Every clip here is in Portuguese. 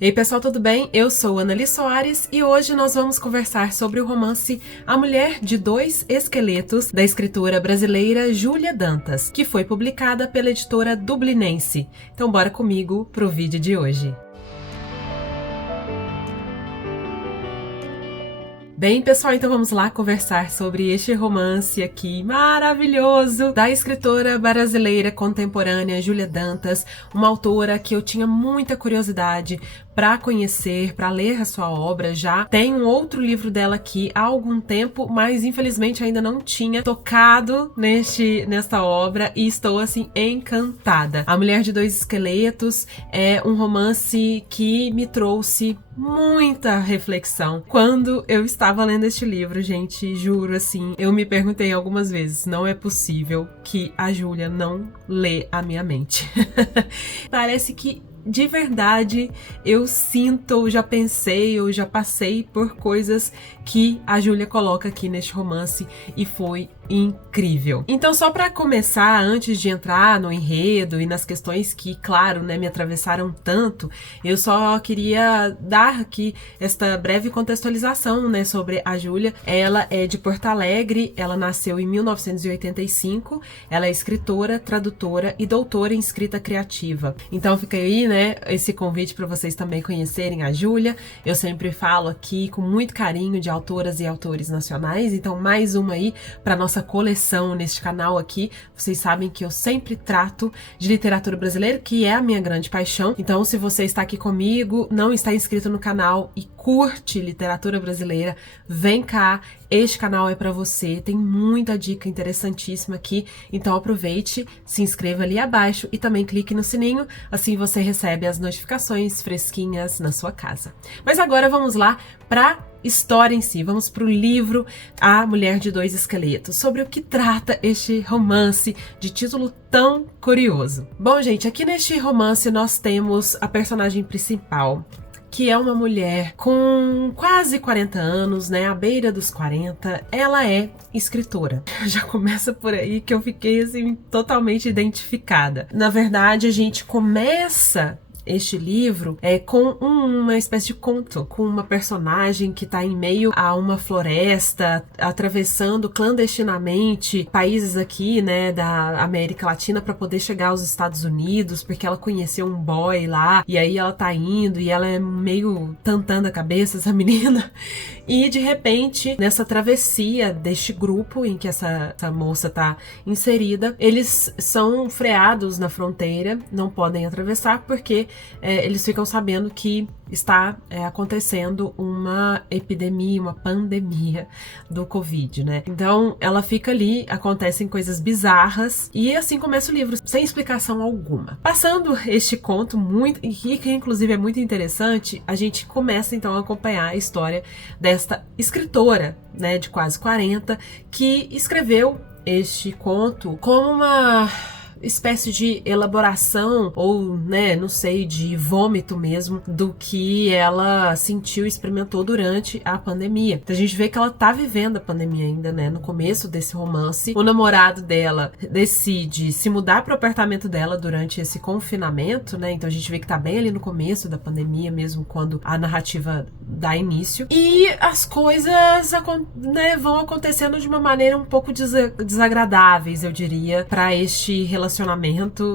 E aí pessoal, tudo bem? Eu sou Anali Soares e hoje nós vamos conversar sobre o romance A Mulher de Dois Esqueletos, da escritora brasileira Júlia Dantas, que foi publicada pela editora Dublinense. Então bora comigo pro vídeo de hoje. Bem, pessoal, então vamos lá conversar sobre este romance aqui maravilhoso da escritora brasileira contemporânea Júlia Dantas, uma autora que eu tinha muita curiosidade para conhecer, para ler a sua obra. Já tem um outro livro dela aqui há algum tempo, mas infelizmente ainda não tinha tocado nesta obra e estou assim encantada. A Mulher de Dois Esqueletos é um romance que me trouxe muita reflexão quando eu estava lendo este livro, gente, juro, assim, eu me perguntei algumas vezes, não é possível que a Júlia não lê a minha mente. Parece que de verdade eu sinto, eu já pensei, eu já passei por coisas que a Júlia coloca aqui neste romance e foi incrível. Então, só para começar, antes de entrar no enredo e nas questões que, claro, né, me atravessaram tanto, eu só queria dar aqui esta breve contextualização, né, sobre a Júlia. Ela é de Porto Alegre, ela nasceu em 1985, ela é escritora, tradutora e doutora em escrita criativa. Então fica aí, né, esse convite para vocês também conhecerem a Júlia. Eu sempre falo aqui com muito carinho de autoras e autores nacionais, então mais uma aí para nossa coleção neste canal aqui. Vocês sabem que eu sempre trato de literatura brasileira, que é a minha grande paixão. Então, se você está aqui comigo, não está inscrito no canal e curte literatura brasileira, vem cá, este canal é para você, tem muita dica interessantíssima aqui, então aproveite, se inscreva ali abaixo e também clique no sininho, assim você recebe as notificações fresquinhas na sua casa. Mas agora vamos lá para história em si, vamos para o livro A Mulher de Dois Esqueletos, sobre o que trata este romance de título tão curioso. Bom, gente, aqui neste romance nós temos a personagem principal, que é uma mulher com quase 40 anos, né, à beira dos 40, ela é escritora. Já começa por aí que eu fiquei, assim, totalmente identificada. Na verdade, a gente começa este livro com uma espécie de conto, com uma personagem que está em meio a uma floresta, atravessando clandestinamente países aqui, né, da América Latina para poder chegar aos Estados Unidos, porque ela conheceu um boy lá, e aí ela tá indo, e ela é meio tantando a cabeça, essa menina, e de repente, nessa travessia deste grupo em que essa moça tá inserida, eles são freados na fronteira, não podem atravessar porque eles ficam sabendo que está acontecendo uma epidemia, uma pandemia do Covid, né? Então ela fica ali, acontecem coisas bizarras e assim começa o livro, sem explicação alguma. Passando este conto muito, e que inclusive é muito interessante, a gente começa então a acompanhar a história desta escritora, né, de quase 40, que escreveu este conto como uma espécie de elaboração ou, né, não sei, de vômito mesmo do que ela sentiu e experimentou durante a pandemia. Então a gente vê que ela tá vivendo a pandemia ainda, né, no começo desse romance. O namorado dela decide se mudar pro apartamento dela durante esse confinamento, né, então a gente vê que tá bem ali no começo da pandemia mesmo, quando a narrativa dá início. E as coisas, né, vão acontecendo de uma maneira um pouco desagradáveis, eu diria, para este relacionamento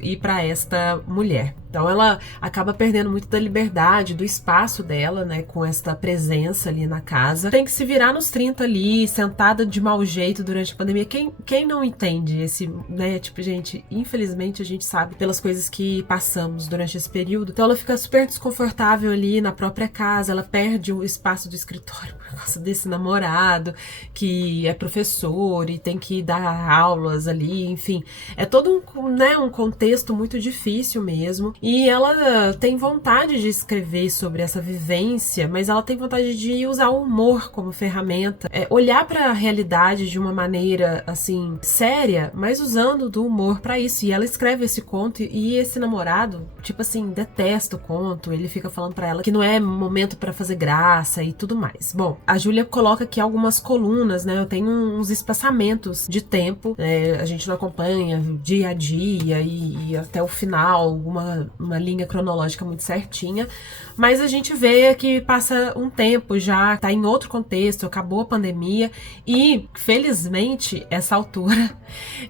e para esta mulher. Então ela acaba perdendo muito da liberdade, do espaço dela, né, com esta presença ali na casa. Tem que se virar nos 30 ali, sentada de mau jeito durante a pandemia. Quem não entende esse, né, tipo, gente, infelizmente a gente sabe pelas coisas que passamos durante esse período. Então ela fica super desconfortável ali na própria casa, ela perde o espaço do escritório por causa desse namorado que é professor e tem que dar aulas ali, enfim. É todo um contexto muito difícil mesmo. E ela tem vontade de escrever sobre essa vivência, mas ela tem vontade de usar o humor como ferramenta, olhar para a realidade de uma maneira, assim, séria, mas usando do humor para isso. E ela escreve esse conto e esse namorado, tipo assim, detesta o conto, ele fica falando para ela que não é momento para fazer graça e tudo mais. Bom, a Júlia coloca aqui algumas colunas, né, eu tenho uns espaçamentos de tempo, a gente não acompanha dia a dia e até o final, alguma uma linha cronológica muito certinha, mas a gente vê que passa um tempo já, tá em outro contexto, acabou a pandemia e, felizmente, essa autora,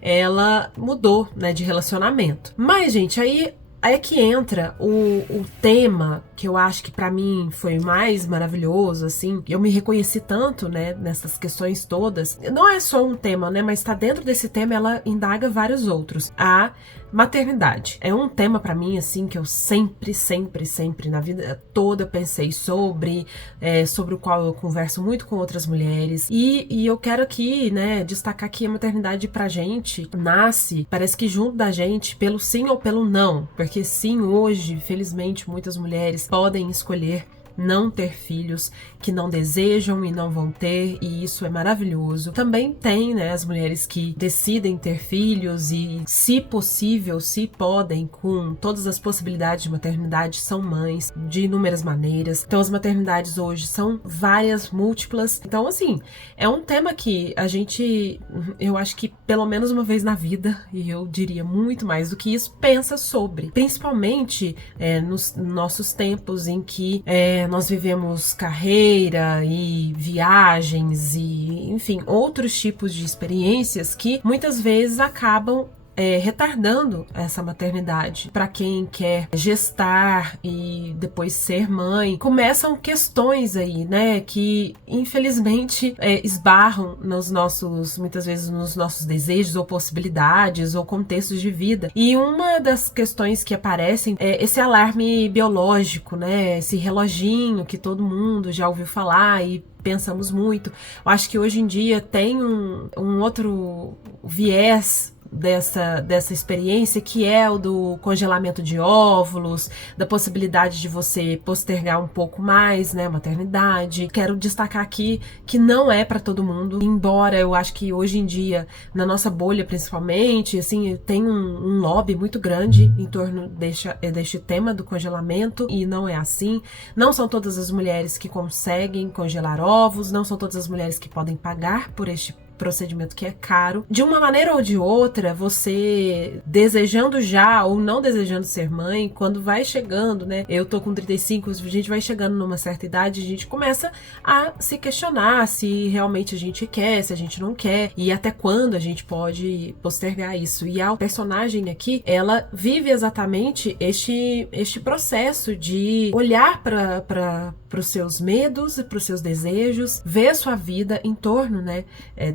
ela mudou, né, de relacionamento. Mas, gente, aí é que entra o tema que eu acho que pra mim foi mais maravilhoso, assim. Eu me reconheci tanto, né, nessas questões todas. Não é só um tema, né, mas tá dentro desse tema, ela indaga vários outros. A maternidade é um tema pra mim, assim, que eu sempre na vida toda pensei sobre o qual eu converso muito com outras mulheres. E eu quero aqui, né, destacar que a maternidade pra gente nasce, parece que junto da gente, pelo sim ou pelo não. Porque sim, hoje, felizmente, muitas mulheres podem escolher não ter filhos, que não desejam e não vão ter, e isso é maravilhoso. Também tem, né, as mulheres que decidem ter filhos e, se possível, se podem, com todas as possibilidades de maternidade, são mães de inúmeras maneiras. Então as maternidades hoje são várias, múltiplas. Então, assim, é um tema que a gente, eu acho que pelo menos uma vez na vida, e eu diria muito mais do que isso, pensa sobre. Principalmente nos nossos tempos em que nós vivemos carreira e viagens e, enfim, outros tipos de experiências que muitas vezes acabam retardando essa maternidade. Para quem quer gestar e depois ser mãe, começam questões aí, né, que infelizmente esbarram muitas vezes nos nossos desejos ou possibilidades ou contextos de vida. E uma das questões que aparecem é esse alarme biológico, né, esse reloginho que todo mundo já ouviu falar e pensamos muito. Eu acho que hoje em dia tem um outro viés dessa experiência, que é o do congelamento de óvulos, da possibilidade de você postergar um pouco mais, né, a maternidade. Quero destacar aqui que não é para todo mundo, embora eu acho que hoje em dia, na nossa bolha principalmente, assim, tem um lobby muito grande em torno deste tema do congelamento, e não é assim. Não são todas as mulheres que conseguem congelar ovos, não são todas as mulheres que podem pagar por este procedimento, que é caro. De uma maneira ou de outra, você desejando já ou não desejando ser mãe, quando vai chegando, né? Eu tô com 35, a gente vai chegando numa certa idade, a gente começa a se questionar se realmente a gente quer, se a gente não quer, e até quando a gente pode postergar isso. E a personagem aqui, ela vive exatamente este processo de olhar para os seus medos e para os seus desejos, ver sua vida em torno, né,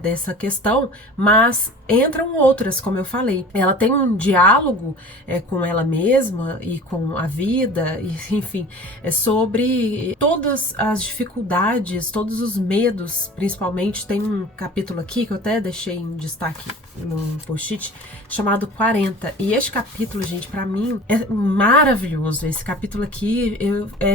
dessa questão, mas entram outras, como eu falei. Ela tem um diálogo com ela mesma e com a vida, e, enfim, sobre todas as dificuldades, todos os medos, principalmente. Tem um capítulo aqui que eu até deixei em destaque no post-it, chamado 40. E este capítulo, gente, pra mim, é maravilhoso. Esse capítulo aqui,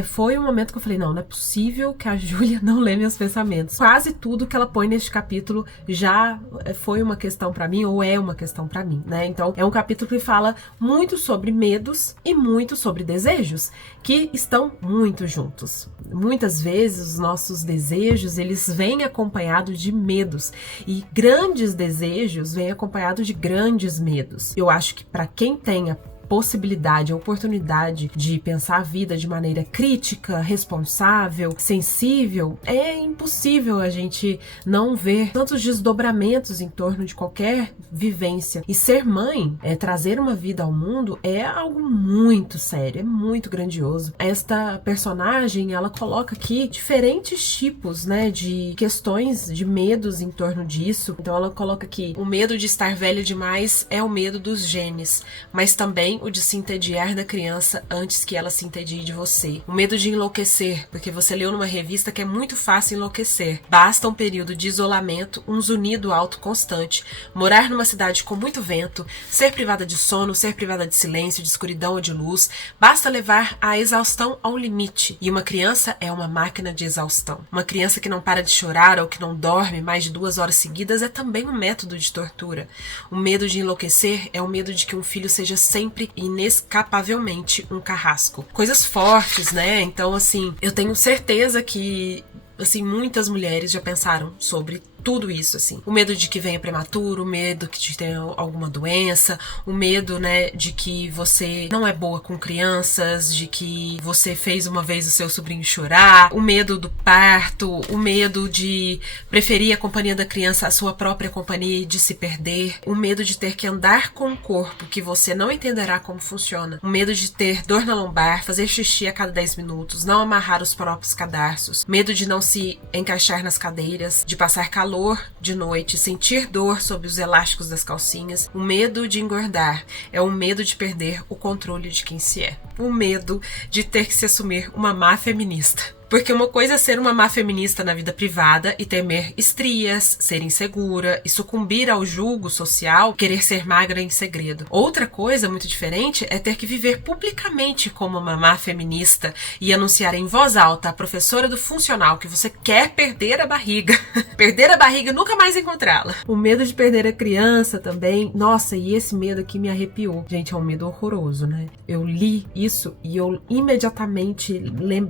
foi um momento que eu falei, não é possível que a Júlia não lê meus pensamentos. Quase tudo que ela põe neste capítulo já foi uma questão pra mim, ou é uma questão pra mim, né? Então, é um capítulo que fala muito sobre medos e muito sobre desejos, que estão muito juntos. Muitas vezes, os nossos desejos, eles vêm acompanhados de medos, e grandes desejos vêm acompanhados de grandes medos. Eu acho que para quem tem a possibilidade, a oportunidade de pensar a vida de maneira crítica, responsável, sensível, é impossível a gente não ver tantos desdobramentos em torno de qualquer vivência. E ser mãe, trazer uma vida ao mundo, é algo muito sério, é muito grandioso. Esta personagem, ela coloca aqui diferentes tipos, né, de questões, de medos em torno disso. Então ela coloca aqui: o medo de estar velho demais é o medo dos genes, mas também o de se entediar da criança antes que ela se entedie de você. O medo de enlouquecer, porque você leu numa revista que é muito fácil enlouquecer. Basta um período de isolamento, um zunido alto constante, morar numa cidade com muito vento, ser privada de sono, ser privada de silêncio, de escuridão ou de luz. Basta levar a exaustão ao limite. E uma criança é uma máquina de exaustão. Uma criança que não para de chorar ou que não dorme mais de 2 horas seguidas é também um método de tortura. O medo de enlouquecer é o medo de que um filho seja sempre inescapavelmente um carrasco. Coisas fortes, né? Então, assim, eu tenho certeza que, assim, muitas mulheres já pensaram sobre tudo isso, assim. O medo de que venha prematuro, o medo que tenha alguma doença, o medo, né, de que você não é boa com crianças, de que você fez uma vez o seu sobrinho chorar, o medo do parto, o medo de preferir a companhia da criança à sua própria companhia e de se perder, o medo de ter que andar com um corpo que você não entenderá como funciona, o medo de ter dor na lombar, fazer xixi a cada 10 minutos, não amarrar os próprios cadarços, medo de não se encaixar nas cadeiras, de passar calor de noite, sentir dor sob os elásticos das calcinhas, o medo de engordar, é o medo de perder o controle de quem se é, o medo de ter que se assumir uma má feminista. Porque uma coisa é ser uma má feminista na vida privada e temer estrias, ser insegura e sucumbir ao julgo social, querer ser magra em segredo. Outra coisa muito diferente é ter que viver publicamente como uma má feminista e anunciar em voz alta à professora do funcional que você quer perder a barriga. Perder a barriga e nunca mais encontrá-la. O medo de perder a criança também. Nossa, e esse medo aqui me arrepiou. Gente, é um medo horroroso, né? Eu li isso e eu imediatamente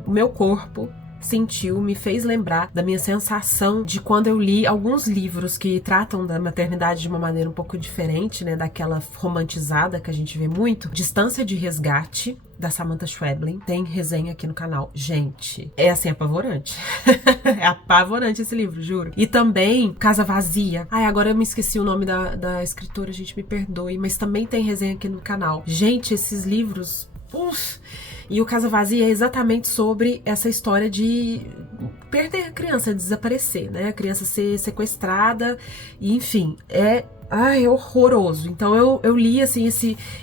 meu corpo sentiu, me fez lembrar da minha sensação de quando eu li alguns livros que tratam da maternidade de uma maneira um pouco diferente, né, daquela romantizada que a gente vê muito. Distância de Resgate, da Samantha Schweblin, tem resenha aqui no canal. Gente, é assim, apavorante. É apavorante esse livro, juro. E também Casa Vazia. Ai, agora eu me esqueci o nome da escritora, gente, me perdoe, mas também tem resenha aqui no canal. Gente, esses livros... E o Casa Vazia é exatamente sobre essa história de perder a criança, desaparecer, né? A criança ser sequestrada, e enfim, é horroroso. Então eu li, assim,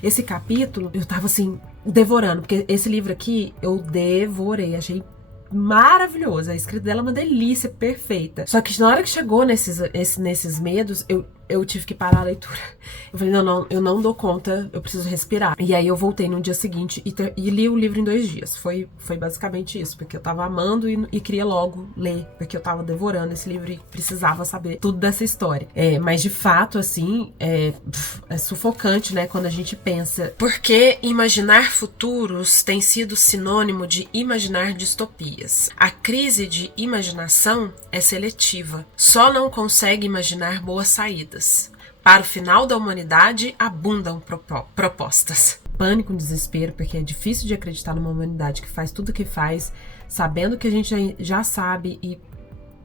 esse capítulo, eu tava, assim, devorando, porque esse livro aqui eu devorei, achei maravilhoso, a escrita dela é uma delícia, perfeita. Só que na hora que chegou nesses medos, eu tive que parar a leitura. Eu falei, não, eu não dou conta, eu preciso respirar. E aí eu voltei no dia seguinte e li o livro em 2 dias. Foi basicamente isso, porque eu tava amando e queria logo ler, porque eu tava devorando esse livro e precisava saber tudo dessa história. Mas de fato, assim, é sufocante, né, quando a gente pensa. Porque imaginar futuros tem sido sinônimo de imaginar distopias. A crise de imaginação é seletiva. Só não consegue imaginar boas saídas. Para o final da humanidade, abundam propostas. Pânico, desespero, porque é difícil de acreditar numa humanidade que faz tudo o que faz, sabendo que a gente já sabe e...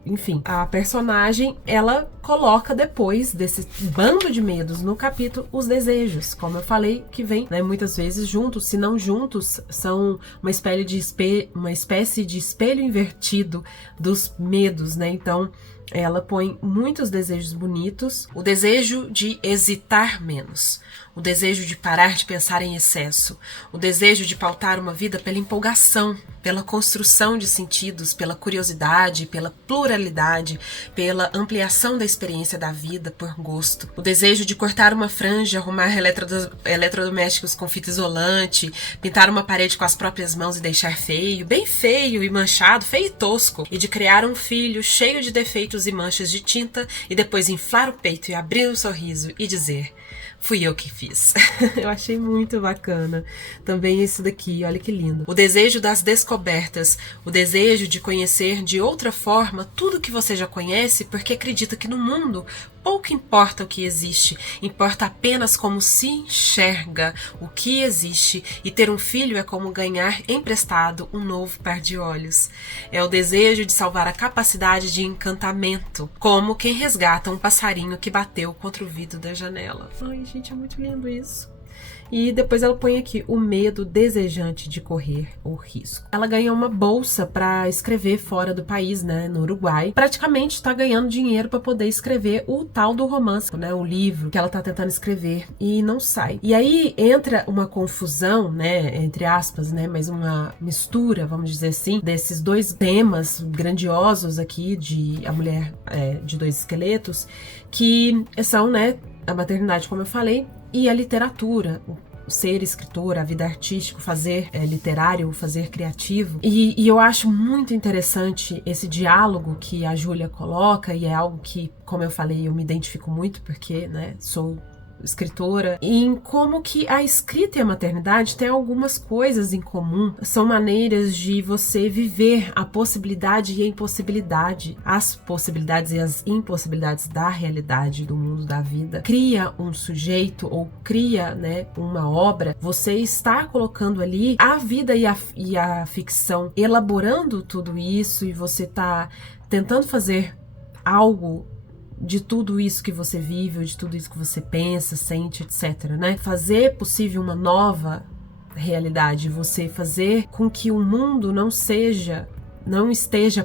Enfim, a personagem, ela coloca depois desse bando de medos no capítulo os desejos, como eu falei, que vem, né, muitas vezes juntos, se não juntos, são uma espécie de espelho invertido dos medos, né? Então, ela põe muitos desejos bonitos, o desejo de hesitar menos, o desejo de parar de pensar em excesso, o desejo de pautar uma vida pela empolgação, pela construção de sentidos, pela curiosidade, pela pluralidade, pela ampliação da experiência da vida por gosto, o desejo de cortar uma franja, arrumar eletrodomésticos com fita isolante, pintar uma parede com as próprias mãos e deixar feio, bem feio e manchado, feio e tosco, e de criar um filho cheio de defeitos e manchas de tinta e depois inflar o peito e abrir um sorriso e dizer: fui eu que fiz. Eu achei muito bacana. Também isso daqui, olha que lindo. O desejo das descobertas, o desejo de conhecer de outra forma tudo que você já conhece, porque acredita que no mundo pouco importa o que existe, importa apenas como se enxerga o que existe, e ter um filho é como ganhar emprestado um novo par de olhos. É o desejo de salvar a capacidade de encantamento, como quem resgata um passarinho que bateu contra o vidro da janela. Ai, gente, é muito lindo isso. E depois ela põe aqui o medo desejante de correr o risco. Ela ganha uma bolsa para escrever fora do país, né, no Uruguai. Praticamente está ganhando dinheiro para poder escrever o tal do romance, né, o livro que ela tá tentando escrever e não sai. E aí entra uma confusão, né, entre aspas, né, mas uma mistura, vamos dizer assim, desses dois temas grandiosos aqui de A Mulher de Dois Esqueletos, que são, né, a maternidade, como eu falei, e a literatura, o ser escritor, a vida artística, fazer literário, fazer criativo. E eu acho muito interessante esse diálogo que a Júlia coloca, e é algo que, como eu falei, eu me identifico muito, porque, né, sou escritora, em como que a escrita e a maternidade têm algumas coisas em comum. São maneiras de você viver a possibilidade e a impossibilidade, as possibilidades e as impossibilidades da realidade, do mundo, da vida. Cria um sujeito ou cria, né, uma obra, você está colocando ali a vida e a ficção, elaborando tudo isso, e você está tentando fazer algo de tudo isso que você vive, ou de tudo isso que você pensa, sente, etc, né? Fazer possível uma nova realidade, você fazer com que o mundo não esteja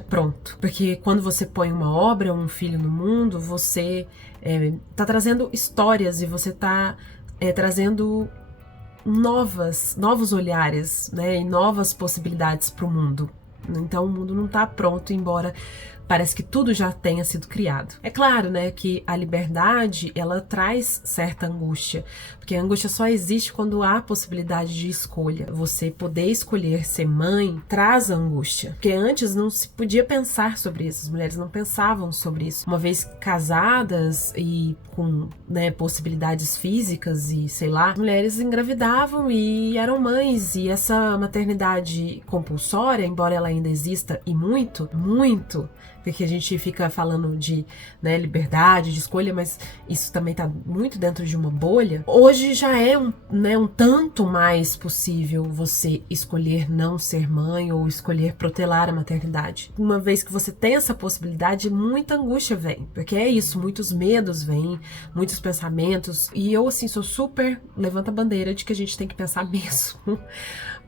pronto. Porque quando você põe uma obra, um filho no mundo, você tá trazendo histórias, e você tá trazendo novos olhares, né? E novas possibilidades para o mundo. Então o mundo não tá pronto, embora parece que tudo já tenha sido criado. É claro, né, que a liberdade, ela traz certa angústia, porque a angústia só existe quando há possibilidade de escolha. Você poder escolher ser mãe traz angústia, porque antes não se podia pensar sobre isso, as mulheres não pensavam sobre isso. Uma vez casadas e com, né, possibilidades físicas e sei lá, as mulheres engravidavam e eram mães, e essa maternidade compulsória, embora ela ainda exista, e muito, porque a gente fica falando de, né, liberdade, de escolha, mas isso também tá muito dentro de uma bolha. Hoje já é um tanto mais possível você escolher não ser mãe ou escolher protelar a maternidade. Uma vez que você tem essa possibilidade, muita angústia vem, porque é isso, muitos medos vêm, muitos pensamentos, e eu, assim, sou super levanta a bandeira de que a gente tem que pensar mesmo,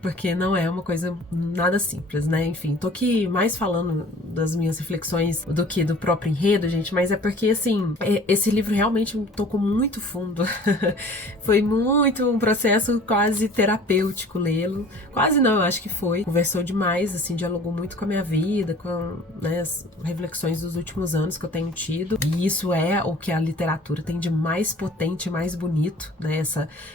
porque não é uma coisa nada simples, né? Enfim, tô aqui mais falando das minhas reflexões do que do próprio enredo, gente, mas é porque, assim, esse livro realmente me tocou muito fundo. Foi muito um processo quase terapêutico lê-lo. Quase não, eu acho que foi. Conversou demais, assim, dialogou muito com a minha vida, com, né, as reflexões dos últimos anos que eu tenho tido. E isso é o que a literatura tem de mais potente, mais bonito, né?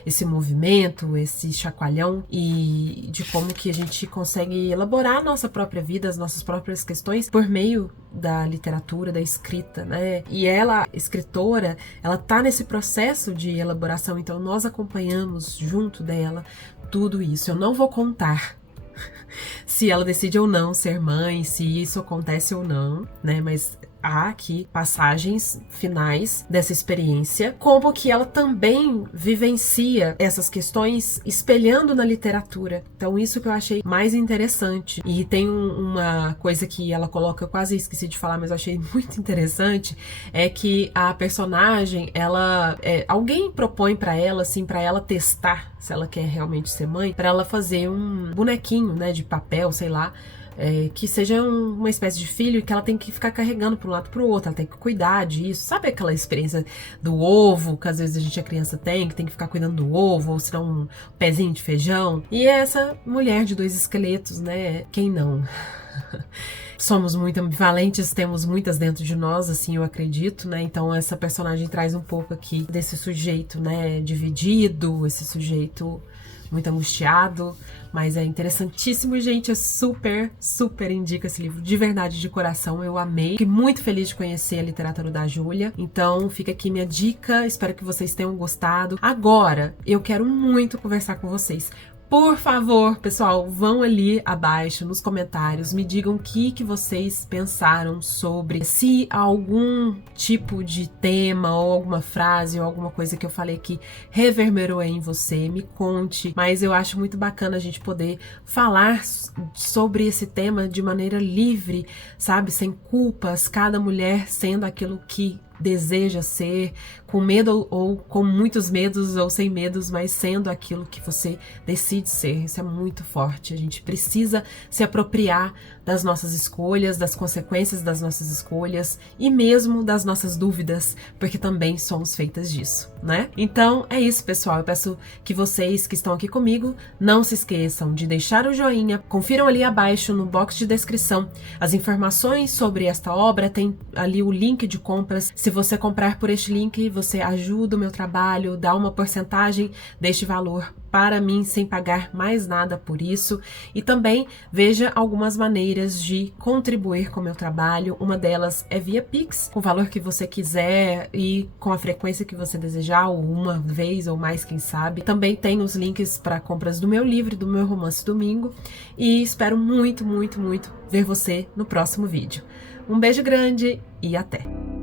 Esse movimento, esse chacoalhão, e de como que a gente consegue elaborar a nossa própria vida, as nossas próprias questões por meio da literatura, da escrita, né? E ela, escritora, ela tá nesse processo de elaboração, então nós acompanhamos junto dela tudo isso. Eu não vou contar se ela decide ou não ser mãe, se isso acontece ou não, né? Mas há aqui passagens finais dessa experiência, como que ela também vivencia essas questões espelhando na literatura. Então isso que eu achei mais interessante. E tem uma coisa que ela coloca, eu quase esqueci de falar, mas eu achei muito interessante, é que a personagem, alguém propõe pra ela, assim, pra ela testar se ela quer realmente ser mãe, pra ela fazer um bonequinho, né, de papel, sei lá, que seja uma espécie de filho, que ela tem que ficar carregando para um lado para o outro, ela tem que cuidar disso. Sabe aquela experiência do ovo, que às vezes a criança tem que ficar cuidando do ovo, ou senão um pezinho de feijão? E é essa mulher de 2 esqueletos, né? Quem não? Somos muito ambivalentes, temos muitas dentro de nós, assim, eu acredito, né? Então essa personagem traz um pouco aqui desse sujeito, né, dividido, esse sujeito muito angustiado, mas é interessantíssimo, gente. Eu super indico esse livro, de verdade, de coração, eu amei. Fiquei muito feliz de conhecer a literatura da Júlia, então fica aqui minha dica, espero que vocês tenham gostado. Agora, eu quero muito conversar com vocês. Por favor, pessoal, vão ali abaixo nos comentários, me digam o que vocês pensaram sobre, se algum tipo de tema ou alguma frase ou alguma coisa que eu falei que reverberou em você, me conte. Mas eu acho muito bacana a gente poder falar sobre esse tema de maneira livre, sabe? Sem culpas, cada mulher sendo aquilo que deseja ser, com medo ou com muitos medos ou sem medos, mas sendo aquilo que você decide ser. Isso é muito forte. A gente precisa se apropriar das nossas escolhas, das consequências das nossas escolhas e mesmo das nossas dúvidas, porque também somos feitas disso, né? Então é isso, pessoal. Eu peço que vocês que estão aqui comigo não se esqueçam de deixar o joinha, confiram ali abaixo no box de descrição as informações sobre esta obra, tem ali o link de compras. Se você comprar por este link, você ajuda o meu trabalho, dá uma porcentagem deste valor para mim sem pagar mais nada por isso. E também veja algumas maneiras de contribuir com o meu trabalho. Uma delas é via Pix, com o valor que você quiser e com a frequência que você desejar, ou uma vez ou mais, quem sabe. Também tem os links para compras do meu livro, do meu romance Domingo. E espero muito, muito, muito ver você no próximo vídeo. Um beijo grande e até!